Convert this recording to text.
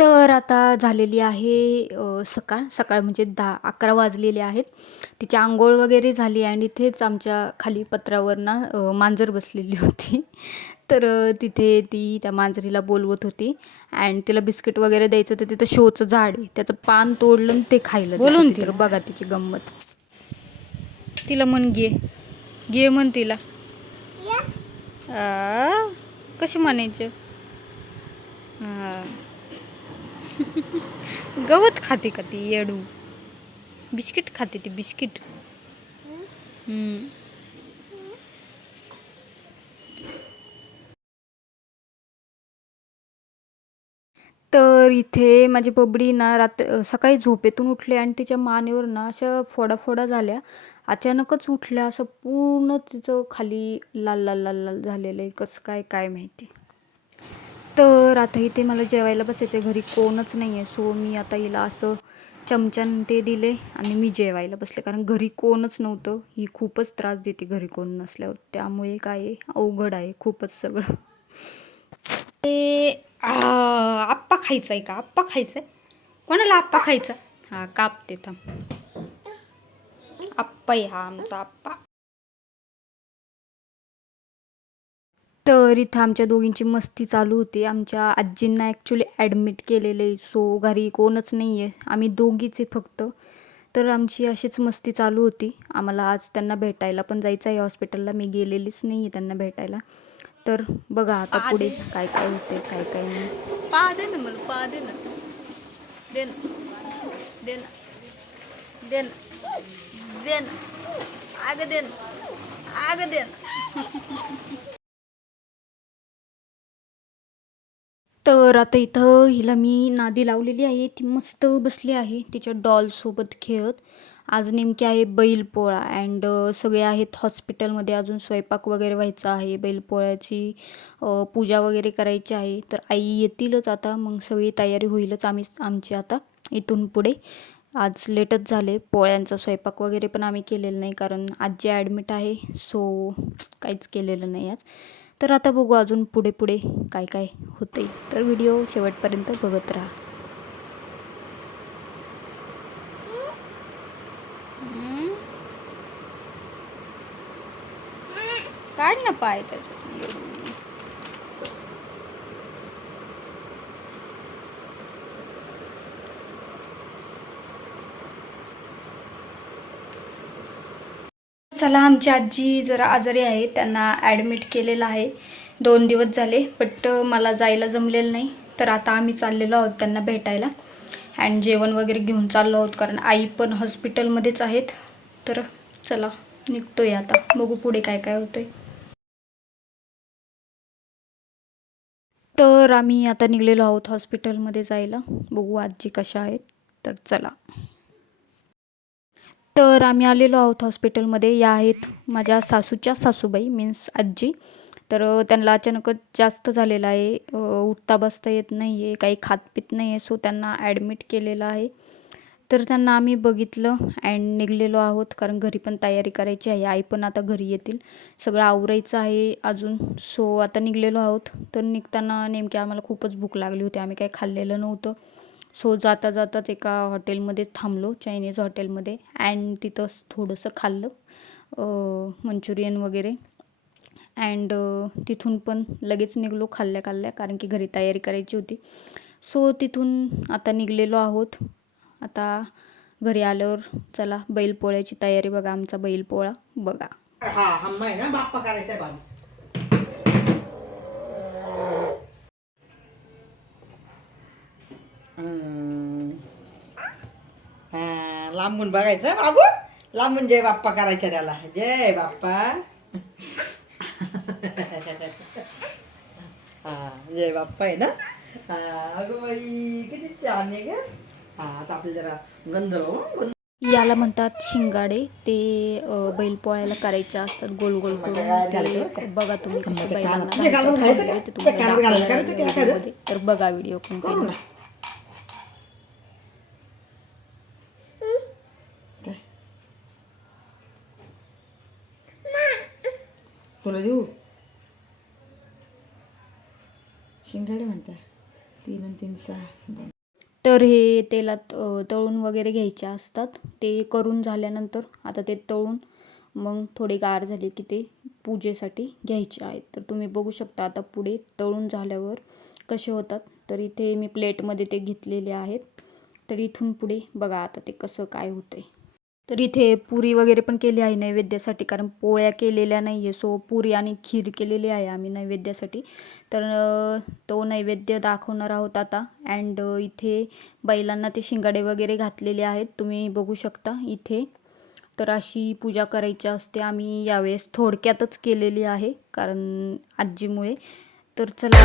तर आता झालेली आहे अ, सकाळ. सकाळ म्हणजे दहा अकरा वाजलेले आहेत. तिची आंघोळ वगैरे झाली आणि इथेच आमच्या खाली पत्रावर ना अ, मांजर बसलेली होती. तर अ, तिथे ती त्या मांजरीला बोलवत होती अँड तिला बिस्किट वगैरे द्यायचं तर तिथं शोचं झाड आहे. त्याचं पान तोडलं आणि ते खायला देत बोलून होती. तर बघा तिची गंमत. तिला म्हण घे. घे म्हण तिला. आ, कशी म्हणायचं? हा. गवत खाते का ती येडू? बिस्किट खाते ती बिस्किट. तर इथे माझी बबडी ना रात सकाळी झोपेतून उठली आणि तिच्या मानेवर ना अशा फोडा फोडा झाल्या. अचानकच उठल्या असं पूर्ण तिचं खाली लाल लाल लाल लाल झालेलं आहे. कसं काय काय माहिती. तर आता इथे मला जेवायला बसायचं आहे. घरी कोणच नाही आहे. सो मी आता हिला असं चमच्यान ते दिले आणि मी जेवायला बसले. कारण घरी कोणच नव्हतं. ही खूपच त्रास देते घरी कोण नसल्यावर. त्यामुळे काय आहे, अवघड आहे खूपच सगळं. ते आप्पा खायचा आहे का? आप्पा खायचा आहे? कोणाला आप्पा खायचा? हा कापते थांब. आप्पा आहे हा आमचा आप्पा. तर इथं आमच्या दोघींची मस्ती चालू होती. आमच्या आजींना ॲक्च्युली ॲडमिट केलेलं सो घरी कोणच नाही आहे आम्ही दोघीच आहे फक्त. तर आमची अशीच मस्ती चालू होती. आम्हाला आज त्यांना भेटायला पण जायचं आहे हॉस्पिटलला मी गेलेलीच नाही आहे त्यांना भेटायला. तर बघा आता पुढे काय काय होते काय काय नाही. पा दे ना मला पा दे ना. दे ना. दे ना. दे ना. दे ना. आग दे ना. आग दे ना. तर आता इथं हिला मी नादी लावलेली आहे. ती मस्त बसली आहे तिच्या डॉलसोबत खेळत. आज नेमकी आहे बैलपोळा अँड सगळे आहेत हॉस्पिटलमध्ये अजून स्वयंपाक वगैरे व्हायचा आहे बैलपोळ्याची. पूजा वगैरे करायची आहे. तर आई येतीलच आता. मग सगळी तयारी होईलच आम्ही आमची आता इथून पुढे. आज लेटच झाले. पोळ्यांचा स्वयंपाक वगैरे पण आम्ही केलेलं नाही कारण आजी ॲडमिट आहे. सो काहीच केलेलं नाही आज. तर आता बघू अजून पुढे पुढे काय काय होते तर व्हिडिओ शेवटपर्यंत बघत राहा. काढ ना पाय त्याच्यातून चला आमची आजी जरा आजारी आहे त्यांना ॲडमिट केलेलं आहे. दोन दिवस झाले बट मला जायला जमलेलं नाही. तर आता आम्ही चाललेलो आहोत त्यांना भेटायला. अँड जेवण वगैरे घेऊन चाललो आहोत कारण आई पण हॉस्पिटलमध्येच आहेत. तर चला निघतोय आता. बघू पुढे काय काय होतंय. तर आम्ही आता निघलेलो आहोत हॉस्पिटलमध्ये जायला. बघू आजी कशा आहेत. तर चला. तर आम्ही आलेलो आहोत हॉस्पिटलमध्ये. या आहेत माझ्या सासूच्या सासूबाई मीन्स आजी. तर त्यांना अचानकच जास्त झालेलं आहे. उठता बसता येत नाही आहे काही खात पित नाही आहे सो त्यांना ॲडमिट केलेलं आहे. तर त्यांना आम्ही बघितलं अँड निघलेलो आहोत कारण घरी पण तयारी करायची आहे. आई पण आता घरी येतील. सगळं आवरायचं आहे अजून सो आता निघलेलो आहोत. तर निघताना नेमकी आम्हाला खूपच भूक लागली होती. आम्ही काही खाल्लेलं नव्हतं. सो जाता जाताच एका हॉटेलमध्ये थांबलो चायनीज हॉटेलमध्ये अँड तिथंच थोडंसं खाल्लं मंचुरियन वगैरे अँड तिथून पण लगेच निघलो खाल्ल्या खाल्ल्या कारण की घरी तयारी करायची होती सो तिथून आता निघलेलो आहोत आता घरी आल्यावर चला बैलपोळ्याची तयारी बघा आमचा बैलपोळा बघा हा हम्मा आहे ना बाप्पा करायचा बाबा लांबून बघायचं बाबू? लांबून जय बाप्पा करायचा त्याला. जय बाप्पा. हा जय बाप्पा आहे ना? अगं बाई किती छान आहे का हा आता जरा गंध याला म्हणतात शिंगाडे. ते अ, बैलपोळ्याला करायचे असतात गोल गोल करून. बघा तुम्ही कसे बैलांना ते घालून घालतात खायचं का? वगैरे, ते ते तुम्हाला कानात घालायचं दाखवणार का? आहे ते काय व्हिडिओमध्ये. तर बघा व्हिडिओ पण करू काही ना तुला देऊ? शिंगाडे म्हणता. तीन आणि तीन सहा. तर हे तेलात तळून वगैरे घ्यायचे असतात. ते करून झाल्यानंतर आता ते तळून मग थोडे गार झाले की ते पूजेसाठी घ्यायचे आहेत. तर तुम्ही बघू शकता आता पुढे तळून झाल्यावर कसे होतात. तर इथे मी प्लेटमध्ये ते घेतलेले आहेत. तर इथून पुढे बघा आता ते कसं काय होतंय. तर इथे पुरी वगैरे पण केली आहे नैवेद्यासाठी कारण पोळ्या केलेल्या नाही आहे सो पुरी आणि खीर केलेली आहे आम्ही नैवेद्यासाठी. तर तो नैवेद्य दाखवणार आहोत आता. अँड इथे बैलांना ते शिंगाडे वगैरे घातलेले आहेत. तुम्ही बघू शकता इथे. तर अशी पूजा करायची असते आम्ही. यावेळेस थोडक्यातच केलेली आहे कारण आजीमुळे. तर चला